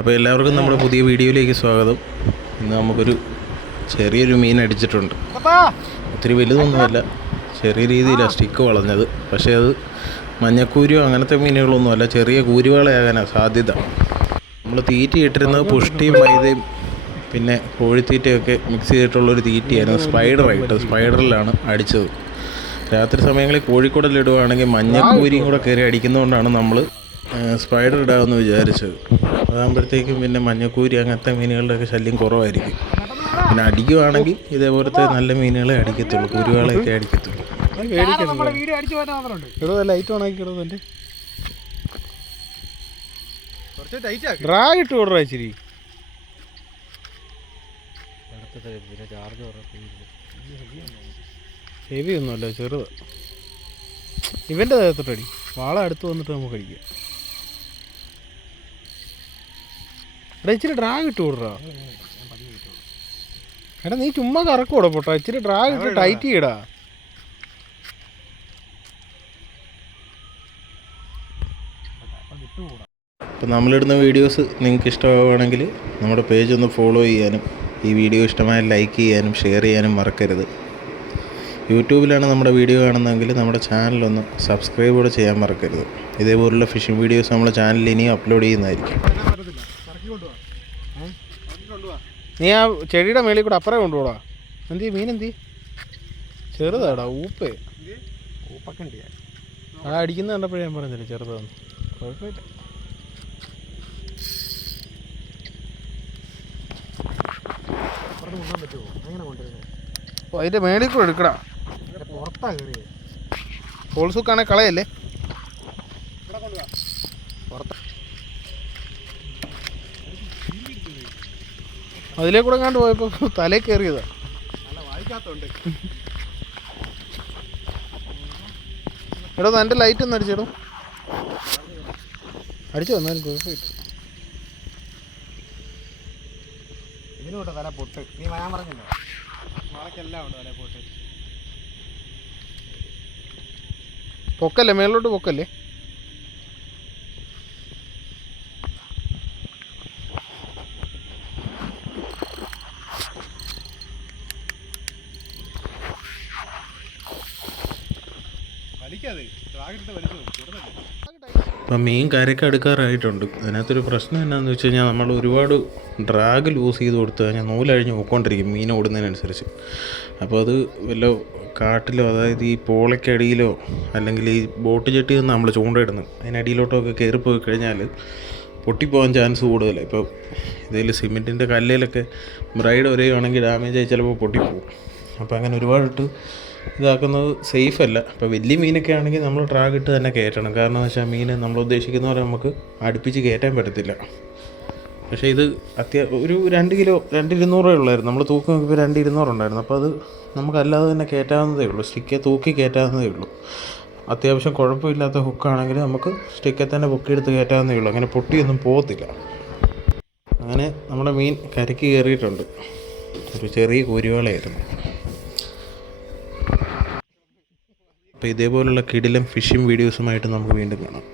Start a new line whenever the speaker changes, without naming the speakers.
അപ്പോൾ എല്ലാവർക്കും നമ്മുടെ പുതിയ വീഡിയോയിലേക്ക് സ്വാഗതം. ഇന്ന് നമുക്കൊരു ചെറിയൊരു മീൻ അടിച്ചിട്ടുണ്ട്. ഒത്തിരി വലുതൊന്നുമല്ല ചെറിയ രീതിയിലാണ് സ്റ്റിക്ക് വളഞ്ഞത്. പക്ഷേ അത് മഞ്ഞക്കൂരിയോ അങ്ങനത്തെ മീനുകളൊന്നുമല്ല ചെറിയ കൂരുവാളയാകാനാണ് സാധ്യത. നമ്മൾ തീറ്റയിട്ടിരുന്നത് പുഷ്ടിയും മൈദയും പിന്നെ കോഴിത്തീറ്റയൊക്കെ മിക്സ് ചെയ്തിട്ടുള്ളൊരു തീറ്റയായിരുന്നു സ്പൈഡറായിട്ട് സ്പൈഡറിലാണ് അടിച്ചത്. രാത്രി സമയങ്ങളിൽ കോഴിക്കോടിലിടുവാണെങ്കിൽ മഞ്ഞക്കൂരിയും കൂടെ കയറി അടിക്കുന്നതുകൊണ്ടാണ് നമ്മൾ സ്പൈഡർ ഇടാമെന്ന് വിചാരിച്ചു. അതാകുമ്പോഴത്തേക്കും പിന്നെ മഞ്ഞക്കൂരി അങ്ങനത്തെ മീനുകളുടെയൊക്കെ ശല്യം കുറവായിരിക്കും. പിന്നെ അടിക്കുവാണെങ്കിൽ ഇതേപോലത്തെ നല്ല മീനുകളെ അടിക്കത്തുള്ളൂ കുരുവാളെയൊക്കെ അടിക്കത്തുള്ളൂ. ലൈറ്റ് എന്റെ ഇട്ട് ഓർഡർ അയച്ചിരി ഹെവി ഒന്നുമല്ല ചെറുത്. ഇവന്റെ ദേഹത്തോട്ടടി വാള അടുത്ത് വന്നിട്ട് നമുക്ക് അടിക്കാം. എടാ ഇച്ചിരി ഡ്രാഗ് ഇട്ട് കൊടുറാ എടാ നീ ചുമ്മാ കറക്കൂടെ പൊട്ടാ. ഇച്ചിരി ഡ്രാഗ് ഇട്ട് ടൈറ്റ് ചെയ്യടാ അപ്പം നമ്മളിടുന്ന വീഡിയോസ് നിങ്ങൾക്ക് ഇഷ്ടമാവുകയാണെങ്കിൽ നമ്മുടെ പേജ് ഒന്ന് ഫോളോ ചെയ്യാനും ഈ വീഡിയോ ഇഷ്ടമായ ലൈക്ക് ചെയ്യാനും ഷെയർ ചെയ്യാനും മറക്കരുത്. യൂട്യൂബിലാണ് നമ്മുടെ വീഡിയോ കാണുന്നതെങ്കിൽ നമ്മുടെ ചാനലൊന്ന് സബ്സ്ക്രൈബ് കൂടെ ചെയ്യാൻ മറക്കരുത്. ഇതേപോലുള്ള ഫിഷിംഗ് വീഡിയോസ് നമ്മുടെ ചാനലിൽ ഇനിയും അപ്ലോഡ് ചെയ്യുന്നതായിരിക്കും. നീ ആ ചെടിയുടെ മേളിൽ കൂടെ അപ്പുറം കൊണ്ടുപോടാ. എന്തി മീൻ എന്തി ചെറുതാടാ ഊപ്പ്.
ഊപ്പക്കണ്ടിയാ
ആ അടിക്കുന്ന കണ്ടപ്പോഴേ ഞാൻ പറഞ്ഞില്ലേ ചെറുതാന്ന്. കുഴപ്പമില്ല. അതിന്റെ മേളിൽ കൂടെ എടുക്കടാ.
പുറത്താ കയറിയത്
ഹോൾസുക്കാണെ കളയല്ലേ?
ഇവിടെ
അതിലേ കൂടെ കണ്ട് പോയപ്പോൾ തലേ കയറിയതാ എടോ എന്റെ ലൈറ്റ് ഒന്ന് അടിച്ചിടും. അടിച്ചു വന്നാലും കുഴപ്പമില്ല.
ഇതിനോട്ട് തല പൊട്ട്. നീ പറഞ്ഞില്ല? ഉണ്ട് തല പൊട്ട്.
പൊക്കല്ലേ മേളിലോട്ട് പൊക്കല്ലേ? ഇപ്പം മീൻ കരക്ക് അടുക്കാറായിട്ടുണ്ട് അതിനകത്തൊരു പ്രശ്നം എന്നാന്ന് വെച്ച് കഴിഞ്ഞാൽ നമ്മൾ ഒരുപാട് ഡ്രാഗ് ലൂസ് ചെയ്ത് കൊടുത്തു കഴിഞ്ഞാൽ നൂലഴിഞ്ഞ് പോയിക്കൊണ്ടിരിക്കും മീൻ ഓടുന്നതിനനുസരിച്ച്. അപ്പോൾ അത് വല്ല കാട്ടിലോ അതായത് ഈ പോളയ്ക്കടിയിലോ അല്ലെങ്കിൽ ഈ ബോട്ട് ചെട്ടി നിന്ന് നമ്മൾ ചൂണ്ടയിടുന്നു അതിനടിയിലോട്ടൊക്കെ പോയി കഴിഞ്ഞാൽ പൊട്ടിപ്പോകാൻ ചാൻസ് കൂടുതലാണ് ഇപ്പോൾ ഇതിൽ സിമെന്റിന്റെ കല്ലിലൊക്കെ ബ്രൈഡ് ഒരേ ആണെങ്കിൽ ഡാമേജ് ആയി ചിലപ്പോൾ പൊട്ടിപ്പോകും അപ്പോൾ അങ്ങനെ ഒരുപാടിട്ട് ഇതാക്കുന്നത് സേഫ് അല്ല. ഇപ്പോൾ വലിയ മീനൊക്കെ ആണെങ്കിൽ നമ്മൾ ട്രാഗ് ഇട്ട് തന്നെ കയറ്റണം. കാരണം എന്ന് വെച്ചാൽ മീൻ നമ്മൾ ഉദ്ദേശിക്കുന്ന പോലെ നമുക്ക് അടുപ്പിച്ച് കയറ്റാൻ പറ്റത്തില്ല. പക്ഷേ ഇത് അത്യാ ഒരു രണ്ട് കിലോ രണ്ട് ഇരുന്നൂറേ ഉള്ളായിരുന്നു. നമ്മൾ തൂക്കി നോക്കിയപ്പോൾ രണ്ട് ഇരുന്നൂറുണ്ടായിരുന്നു അപ്പോൾ അത് നമുക്കല്ലാതെ തന്നെ കയറ്റാവുന്നതേ ഉള്ളൂ. സ്റ്റിക്കെ തൂക്കി കയറ്റാവുന്നതേ ഉള്ളൂ. അത്യാവശ്യം കുഴപ്പമില്ലാത്ത ഹുക്കാണെങ്കിൽ നമുക്ക് സ്റ്റിക്കെ തന്നെ പൊക്കിയെടുത്ത് കയറ്റാവുന്നതേ ഉള്ളൂ. അങ്ങനെ പൊട്ടിയൊന്നും പോകത്തില്ല. അങ്ങനെ നമ്മുടെ മീൻ കരയ്ക്ക് കയറിയിട്ടുണ്ട്. ഒരു ചെറിയ കൂരിവാളയായിരുന്നു അപ്പോൾ ഇതേപോലുള്ള കിടിലം ഫിഷിംഗ് വീഡിയോസുമായിട്ട് നമുക്ക് വീണ്ടും കാണാം.